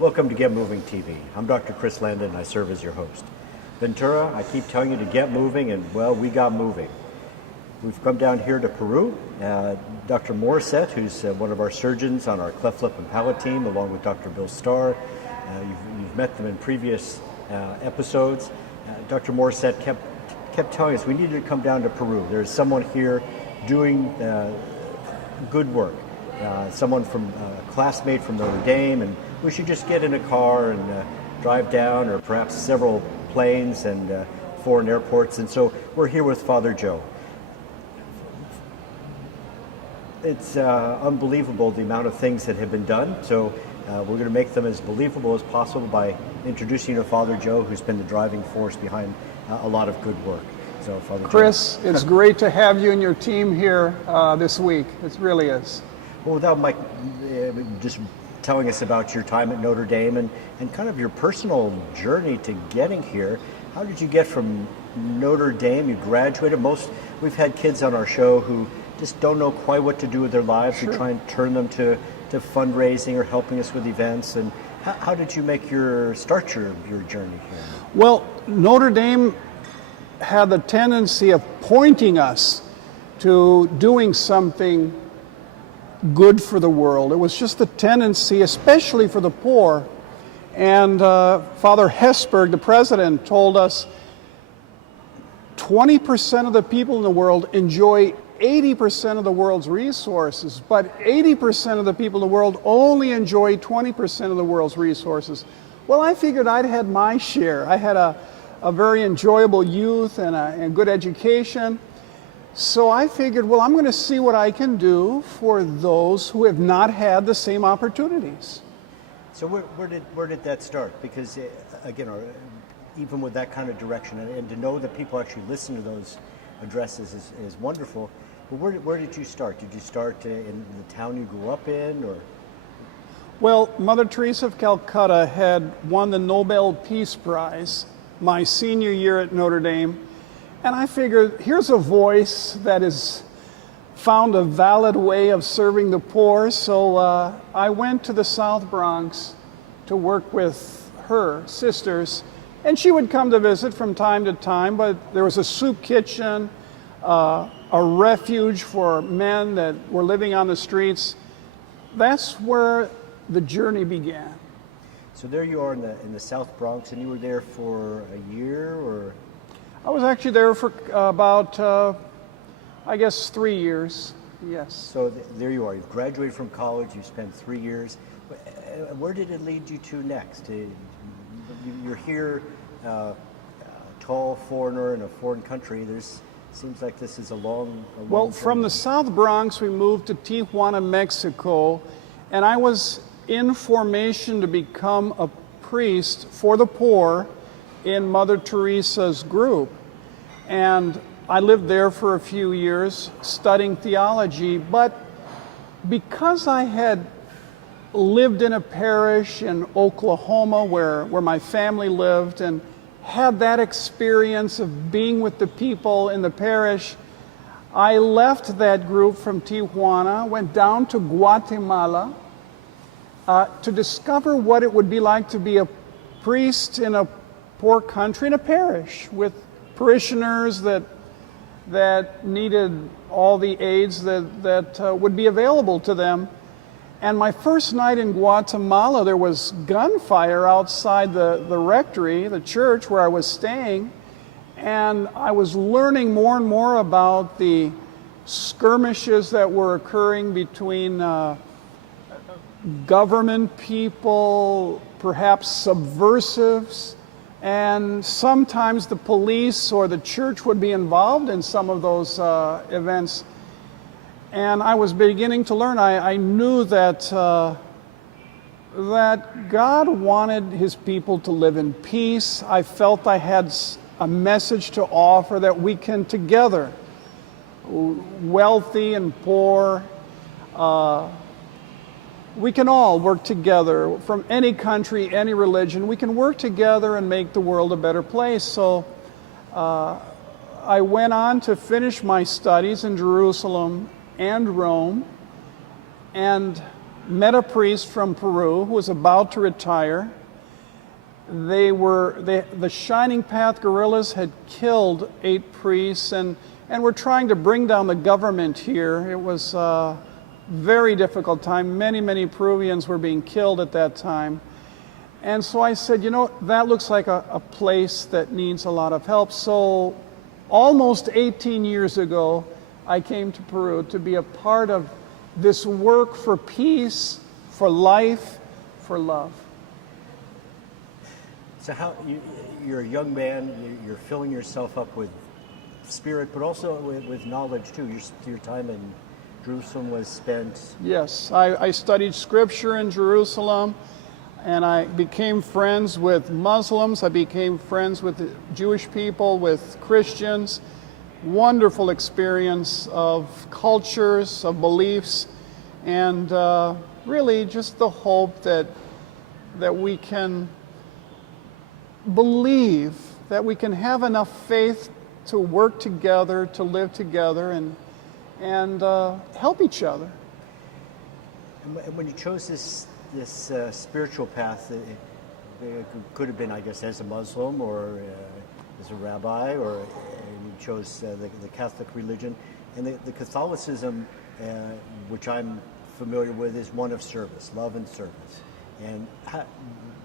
Welcome to Get Moving TV. I'm Dr. Chris Landon and I serve as your host. Ventura, I keep telling you to get moving, and well, we got moving. We've come down here to Peru. Dr. Morissette, who's one of our surgeons on our cleft lip and palate team, along with Dr. Bill Starr. You've met them in previous episodes. Dr. Morissette kept telling us we needed to come down to Peru. There's someone here doing good work. Someone from a classmate from Notre Dame, and we should just get in a car and drive down, or perhaps several planes and foreign airports. And so we're here with Father Joe. It's unbelievable the amount of things that have been done. So we're going to make them as believable as possible by introducing you to Father Joe, who's been the driving force behind a lot of good work. So, Father Chris, Joe. It's great to have you and your team here this week. It really is. Well, without Mike just telling us about your time at Notre Dame and kind of your personal journey to getting here, how did you get from Notre Dame? You graduated. We've had kids on our show who just don't know quite what to do with their lives. Sure. We try and turn them to fundraising or helping us with events. And how did you start your journey here? Well, Notre Dame had the tendency of pointing us to doing something good for the world. It was just a tendency, especially for the poor. And Father Hesburgh, the president, told us 20% of the people in the world enjoy 80% of the world's resources, but 80% of the people in the world only enjoy 20% of the world's resources. Well, I figured I'd had my share. I had a very enjoyable youth and a good education. So I figured, well, I'm going to see what I can do for those who have not had the same opportunities. So where did that start? Because again, even with that kind of direction, and to know that people actually listen to those addresses is wonderful. But where did you start? Did you start in the town you grew up in, or? Well, Mother Teresa of Calcutta had won the Nobel Peace Prize my senior year at Notre Dame. And I figured, here's a voice that has found a valid way of serving the poor. So I went to the South Bronx to work with her sisters. And she would come to visit from time to time, but there was a soup kitchen, a refuge for men that were living on the streets. That's where the journey began. So there you are in the South Bronx, and you were there for a year, or? I was actually there for about, I guess, 3 years, yes. So there you are. You've graduated from college. You spent 3 years. Where did it lead you to next? You're here, a tall foreigner in a foreign country. Seems like this is a long Well, from the South Bronx, we moved to Tijuana, Mexico, and I was in formation to become a priest for the poor in Mother Teresa's group. And I lived there for a few years studying theology, but because I had lived in a parish in Oklahoma where my family lived and had that experience of being with the people in the parish, I left that group from Tijuana, went down to Guatemala to discover what it would be like to be a priest in a poor country, in a parish with parishioners that needed all the aids that would be available to them. And my first night in Guatemala, there was gunfire outside the rectory, the church where I was staying, and I was learning more and more about the skirmishes that were occurring between government people, perhaps subversives, and sometimes the police or the church would be involved in some of those events. And I was beginning to learn. I knew that God wanted His people to live in peace. I felt I had a message to offer that we can together, wealthy and poor, we can all work together from any country, any religion. We can work together and make the world a better place. So I went on to finish my studies in Jerusalem and Rome, and met a priest from Peru who was about to retire. The Shining Path guerrillas had killed 8 priests and were trying to bring down the government here. It was a very difficult time. Many Peruvians were being killed at that time. And so I said, you know, that looks like a place that needs a lot of help. So almost 18 years ago, I came to Peru to be a part of this work for peace, for life, for love. So you're a young man, you're filling yourself up with spirit, but also with knowledge too. Your time in Jerusalem was spent... Yes, I studied scripture in Jerusalem, and I became friends with Muslims. I became friends with the Jewish people, with Christians. Wonderful experience of cultures, of beliefs, and really just the hope that we can believe, that we can have enough faith to work together, to live together, and help each other. And when you chose this spiritual path, it could have been, I guess, as a Muslim or as a rabbi, or you chose the Catholic religion. And the Catholicism, which I'm familiar with, is one of service, love and service. And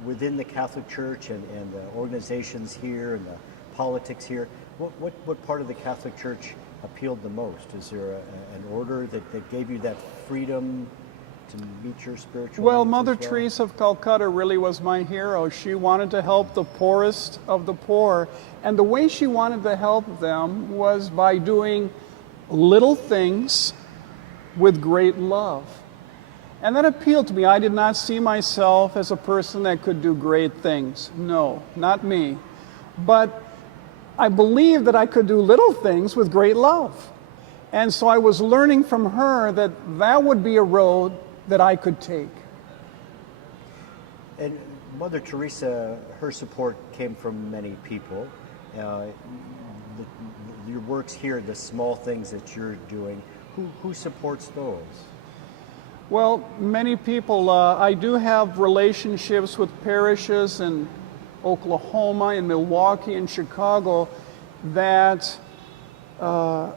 within the Catholic Church and the organizations here and the politics here, what part of the Catholic Church appealed the most? Is there an order that gave you that freedom to meet your spiritual Well, needs Mother as well? Teresa of Calcutta really was my hero. She wanted to help the poorest of the poor. And the way she wanted to help them was by doing little things with great love. And that appealed to me. I did not see myself as a person that could do great things. No, not me. But I believed that I could do little things with great love. And so I was learning from her that that would be a road that I could take. And Mother Teresa, her support came from many people. Your works here, the small things that you're doing, who supports those? Well, many people, I do have relationships with parishes in Oklahoma, in Milwaukee, in Chicago that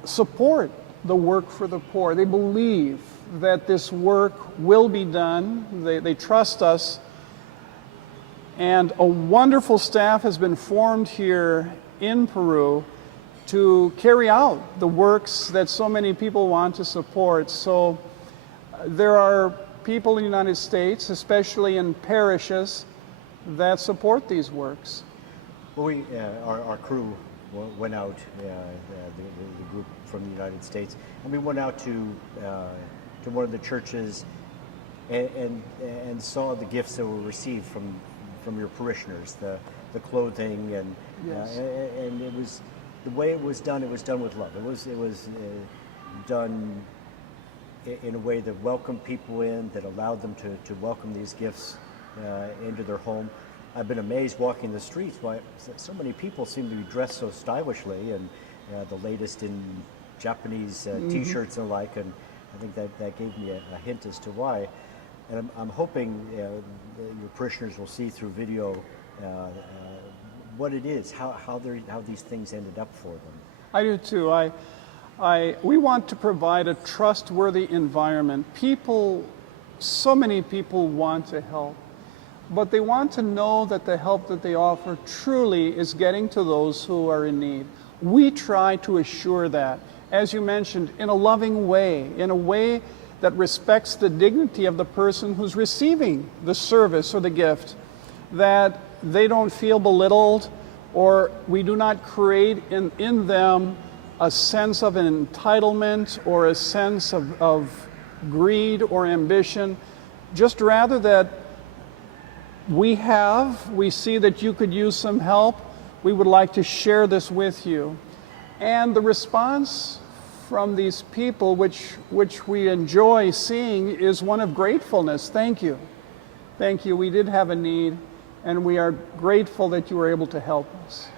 support the work for the poor. They believe that this work will be done. They trust us. And a wonderful staff has been formed here in Peru to carry out the works that so many people want to support. So there are people in the United States, especially in parishes, that support these works. Well, our crew went out, the group from the United States, and we went out to one of the churches and saw the gifts that were received from your parishioners, the clothing, and Yes. And it was the way it was done. It was done with love. It was done in a way that welcomed people in, that allowed them to welcome these gifts into their home. I've been amazed walking the streets why so many people seem to be dressed so stylishly, and the latest in Japanese T-shirts and the like, and I think that gave me a hint as to why. And I'm hoping your parishioners will see through video what it is, how these things ended up for them. I do too. We want to provide a trustworthy environment. So many people want to help, but they want to know that the help that they offer truly is getting to those who are in need. We try to assure that, as you mentioned, in a loving way, in a way that respects the dignity of the person who's receiving the service or the gift, that they don't feel belittled, or we do not create in them a sense of an entitlement or a sense of greed or ambition, just rather that we see that you could use some help, we would like to share this with you. And the response from these people, which we enjoy seeing, is one of gratefulness. Thank you. Thank you. We did have a need, and we are grateful that you were able to help us.